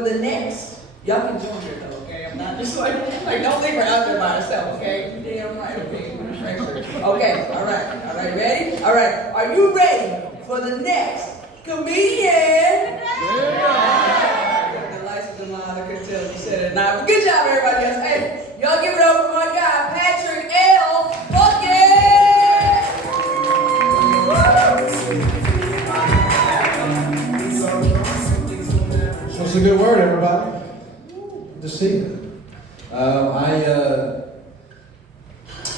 for the next, y'all can join her though, okay? I'm not just like don't leave her out there by herself, okay? You damn right, okay? Okay, all right, ready? All right, are you ready for the next comedian? Yeah. The lights of the line, I could tell you said it now. Good job, everybody else. Hey, y'all give it up for my guy, Patrick L. Bucket! That's a good word, everybody. Good to see you.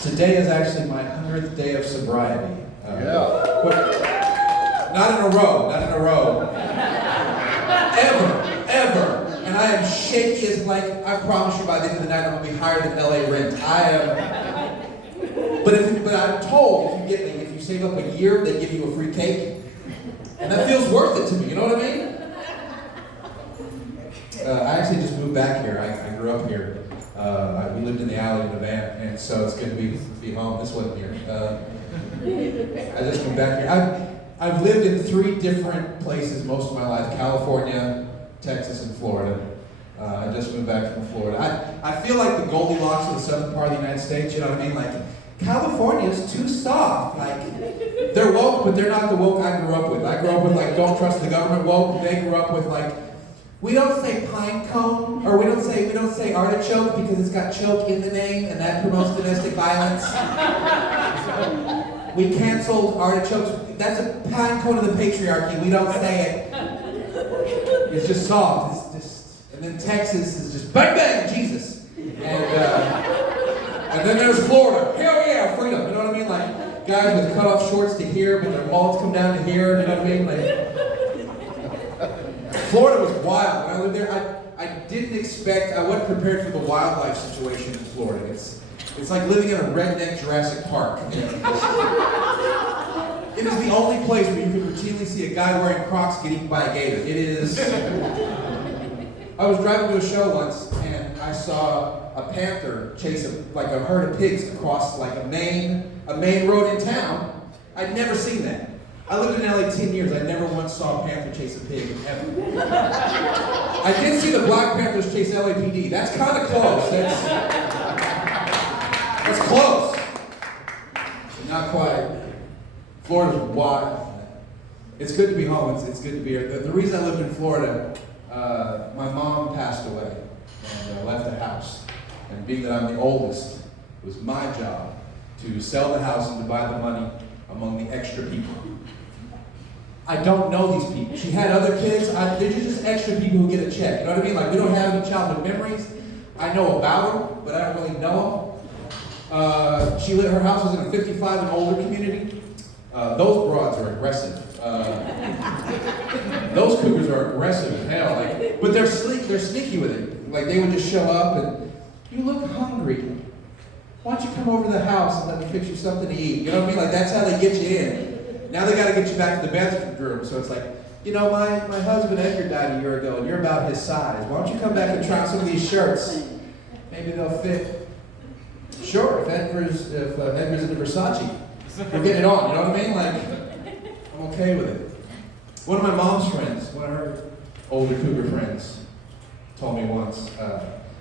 Today is actually my 100th day of sobriety. Not in a row. Ever. And I am shaky as I promise you by the end of the night I'm going to be higher than LA rent. I am. But I'm told if you save up a year, they give you a free cake. And that feels worth it to me, you know what I mean? I actually just moved back here. I grew up here. We lived in the alley in the van, and so it's good to be home. This wasn't here. I just moved back here. I've lived in 3 different places most of my life: California, Texas, and Florida. I just moved back from Florida. I feel like the Goldilocks of the southern part of the United States. You know what I mean? Like California is too soft. Like they're woke, but they're not the woke I grew up with. I grew up with don't trust the government woke. They grew up with we don't say pine cone, or we don't say artichoke because it's got choke in the name and that promotes domestic violence. We canceled artichokes. That's a pine cone of the patriarchy. We don't say it. It's just soft. And then Texas is just bang bang Jesus. And then there's Florida. Hell yeah, freedom. You know what I mean? Like guys with cut off shorts to here, but their wallets come down to here. You know what I mean? Florida was wild. When I lived there, I didn't expect, I wasn't prepared for the wildlife situation in Florida. It's like living in a redneck Jurassic Park. It is the only place where you can routinely see a guy wearing Crocs get eaten by a gator. It is. I was driving to a show once and I saw a panther chase a herd of pigs across a main road in town. I'd never seen that. I lived in LA 10 years. I never once saw a panther chase a pig, ever. I did see the Black Panthers chase LAPD. That's kind of close. That's close. But not quite. Florida's wild. It's good to be home. It's good to be here. The reason I lived in Florida, my mom passed away and left the house. And being that I'm the oldest, it was my job to sell the house and divide the money among the extra people. I don't know these people. She had other kids. They're just extra people who get a check. You know what I mean? We don't have any childhood memories. I know about them, but I don't really know them. Her house was in a 55 and older community. Those broads are aggressive. Those cougars are aggressive as hell. But they're sneaky with it. They would just show up and, you look hungry. Why don't you come over to the house and let me fix you something to eat? You know what I mean? That's how they get you in. Now they got to get you back to the bedroom. So it's my husband Edgar died a year ago, and you're about his size. Why don't you come back and try some of these shirts? Maybe they'll fit. Sure, if Edgar's into Versace, we're getting it on. You know what I mean? I'm okay with it. One of my mom's friends, one of her older cougar friends, told me once,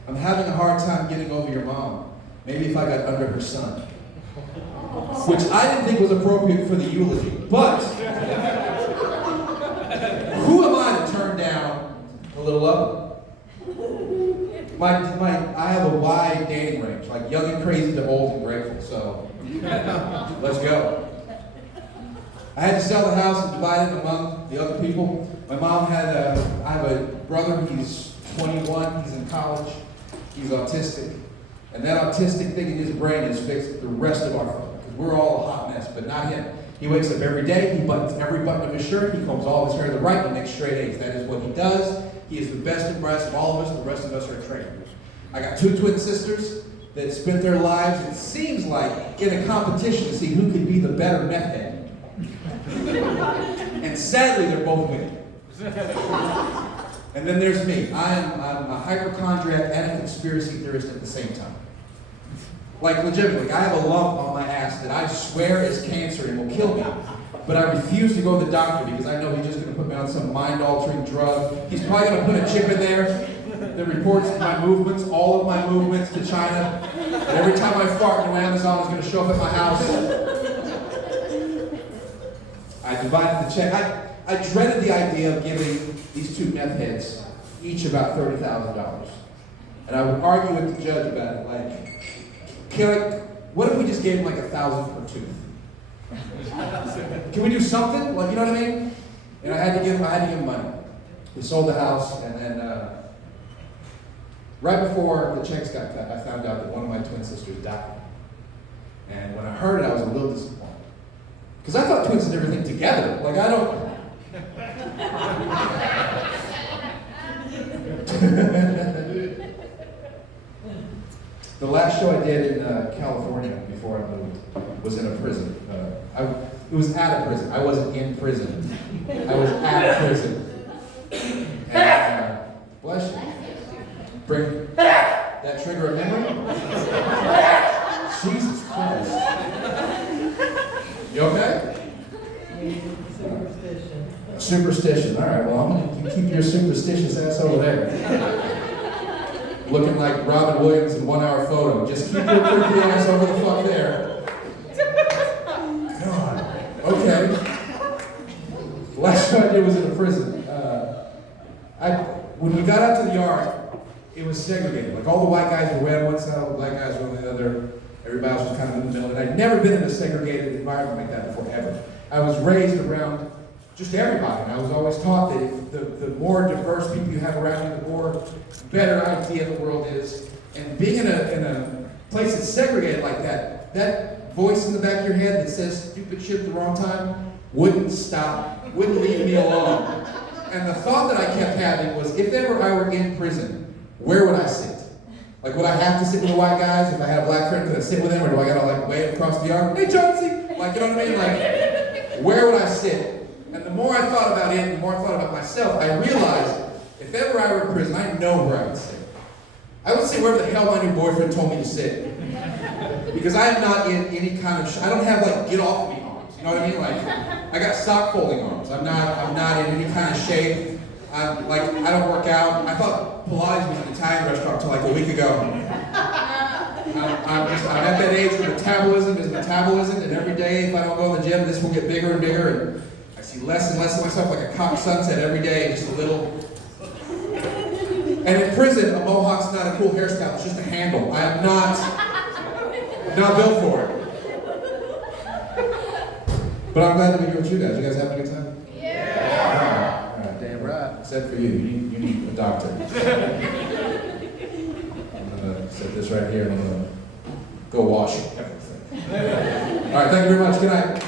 "I'm having a hard time getting over your mom. Maybe if I got under her son." Which I didn't think was appropriate for the eulogy. But who am I to turn down a little love? I have a wide dating range, young and crazy to old and grateful. So let's go. I had to sell the house and divide it among the other people. My mom I have a brother, he's 21, he's in college, he's autistic. And that autistic thing in his brain has fixed the rest of our family. Because we're all a hot mess, but not him. He wakes up every day, he buttons every button of his shirt, he combs all of his hair to the right, and makes straight A's. That is what he does. He is the best and brightest of all of us, the rest of us are trainers. I got 2 twin sisters that spent their lives, it seems like, in a competition to see who could be the better meth head. And sadly, they're both winning. And then there's me. I'm a hypochondriac and a conspiracy theorist at the same time. Legitimately, I have a lump on my ass that I swear is cancer and will kill me. But I refuse to go to the doctor because I know he's just going to put me on some mind-altering drug. He's probably going to put a chip in there that reports my movements, all of my movements to China. And every time I fart into Amazon, it's going to show up at my house. I divided the check. I dreaded the idea of giving these two meth heads each about $30,000. And I would argue with the judge about it, what if we just gave him like $1,000 per tooth? Can we do something? Like, you know what I mean? And I had to give him money. We sold the house, and then right before the checks got cut, I found out that one of my twin sisters died. And when I heard it, I was a little disappointed. Because I thought twins did everything together. Like, I don't... The last show I did in California before I moved was in a prison. It was at a prison. I wasn't in prison. I was at a prison. And, bless you. Bring that trigger of memory. Jesus Christ. You okay? Superstition. All right, well, I'm going to keep your superstitious ass over there. Looking like Robin Williams in 1 Hour Photo. Just keep your creepy ass over the fuck there. God. Okay. The last show I did was in a prison. When we got out to the yard, it was segregated. Like all the white guys were way on one side, all the black guys were on the other. Everybody else was kind of in the middle. And I'd never been in a segregated environment like that before, ever. I was raised around just everybody. And I was always taught that if the more diverse people you have around you, the more better idea the world is. And being in a place that's segregated like that, that voice in the back of your head that says stupid shit at the wrong time wouldn't stop, wouldn't leave me alone. And the thought that I kept having was, if ever I were in prison, where would I sit? Like, would I have to sit with the white guys? If I had a black friend, could I sit with him? Or do I gotta like wave across the yard? Hey, Jonesy! Like, you know what I mean? Like, where would I sit? And the more I thought about it, the more I thought about myself, I realized, if ever I were in prison, I know where I would sit. I would sit wherever the hell my new boyfriend told me to sit. Because I am not in any kind of, I don't have like get off me arms. You know what I mean? Like, I got sock folding arms. I'm not in any kind of shape. I don't work out. I thought Pilates was an Italian restaurant until like a week ago. I'm at that age where metabolism is metabolism, and every day if I don't go in the gym, this will get bigger and bigger, and I see less and less of myself like a cock sunset every day, just a little. And in prison, a mohawk's not a cool hairstyle, it's just a handle. I am not built for it. But I'm glad to be here with you guys. You guys having a good time? Yeah! All right, damn right. Except for you. You need a doctor. I'm gonna set this right here and I'm gonna go wash everything. All right, thank you very much. Good night.